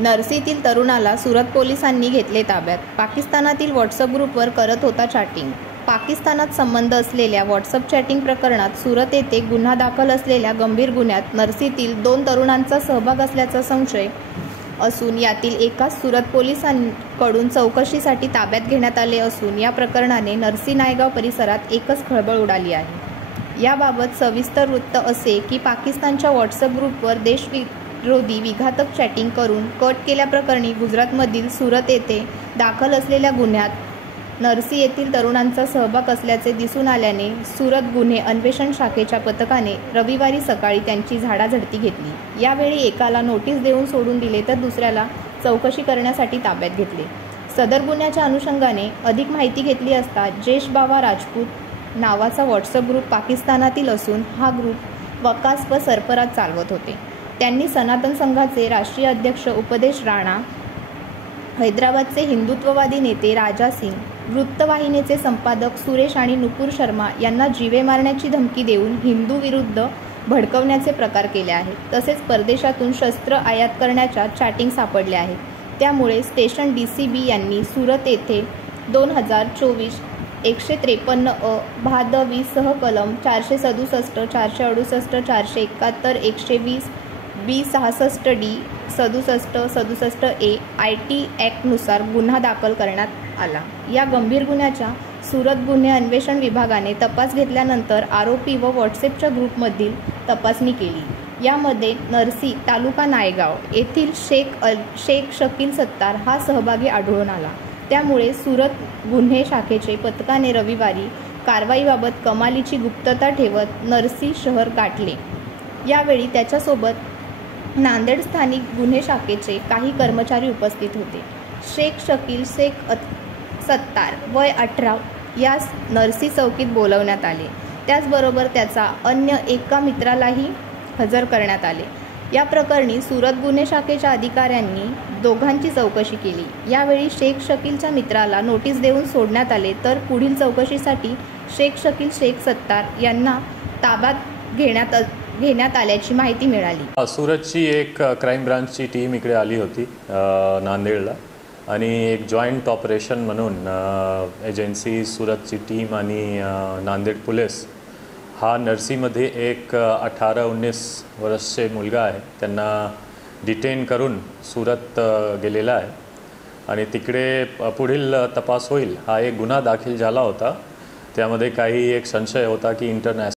नरसीतील तरुणाला सुरत पोलिसांनी घेतले ताब्यात. पाकिस्तानातील व्हॉट्सअप ग्रुपवर करत होता चॅटिंग. पाकिस्तानात संबंध असलेल्या व्हॉट्सअप चॅटिंग प्रकरणात सुरत येथे गुन्हा दाखल असलेल्या गंभीर गुन्ह्यात नरसीतील 2 तरुणांचा सहभाग असल्याचा संशय असून यातील एकास सुरत पोलिसांकडून चौकशीसाठी ताब्यात घेण्यात आले असून या प्रकरणाने नरसी नायगाव परिसरात एकच खळबळ उडाली आहे. याबाबत सविस्तर वृत्त असे की पाकिस्तानच्या व्हॉट्सअप ग्रुपवर देशविरोधी विघातक चॅटिंग करून कट केल्याप्रकरणी गुजरातमधील सुरत येथे दाखल असलेल्या गुन्ह्यात नरसी येथील तरुणांचा सहभाग असल्याचे दिसून आल्याने सुरत गुन्हे अन्वेषण शाखेच्या पथकाने रविवारी सकाळी त्यांची झाडाझडती घेतली. यावेळी एकाला नोटीस देऊन सोडून दिले तर दुसऱ्याला चौकशी करण्यासाठी ताब्यात घेतले. सदर गुन्ह्याच्या अनुषंगाने अधिक माहिती घेतली असता जैश बाबा राजपूत नावाचा व्हॉट्सअप ग्रुप पाकिस्तानातील असून हा ग्रुप वकास व सरफराज चालवत होते. त्यांनी सनातन संघाचे राष्ट्रीय अध्यक्ष उपदेश राणा, हैदराबादचे हिंदुत्ववादी नेते राजा सिंग, वृत्तवाहिनीचे संपादक सुरेश आणि नुपूर शर्मा यांना जीवे मारण्याची धमकी देऊन हिंदू विरुद्ध भडकवण्याचे प्रकार केले आहेत. तसेच परदेशातून शस्त्र आयात करण्याच्या चॅटिंग सापडल्या आहेत. त्यामुळे स्टेशन DCB यांनी सुरत येथे 2024 153 भाद 20 सह कलम 467, 468, 471, 120 B66 D 67, 67 A IT ॲक्टनुसार गुन्हा दाखल करण्यात आला. या गंभीर गुन्ह्याच्या सुरत गुन्हे अन्वेषण विभागाने तपास घेतल्यानंतर आरोपी व व्हॉट्सॲपच्या ग्रुपमधील तपासणी केली. यामध्ये नरसी तालुका नायगाव येथील शेख शकील सत्तार हा सहभागी आढळून आला. त्यामुळे सुरत गुन्हे शाखेचे पथकाने रविवारी कारवाईबाबत कमालीची गुप्तता ठेवत नरसी शहर गाठले. यावेळी त्याच्यासोबत नांदेड स्थानिक गुन्हे शाखेचे काही कर्मचारी उपस्थित होते. शेख शकील सत्तार वय 18 यास नरसी चौकीत बोलवण्यात आले. त्याचबरोबर त्याचा अन्य एका मित्रालाही हजर करण्यात आले. या प्रकरणी सुरत गुन्हे शाखेच्या अधिकाऱ्यांनी दोघांची चौकशी केली. यावेळी शेख शकीलच्या मित्राला नोटीस देऊन सोडण्यात आले तर पुढील चौकशीसाठी शेख सत्तार यांना ताब्यात घेण्यात आल्याची माहिती मिळाली. सुरतची एक क्राईम ब्रांचची टीम इकडे आली होती नांदेडला आणि एक जॉईंट ऑपरेशन म्हणून एजन्सी सुरतची टीम आणि नांदेड पोलीस हा नरसीमध्ये एक 18-19 वर्षाचे मुलगा आहे त्यांना डिटेन करून सुरत गेलेला आहे आणि तिकडे पुढील तपास होईल. हा एक गुन्हा दाखल झाला होता. त्यामध्ये काही एक संशय होता की इंटरनॅशनल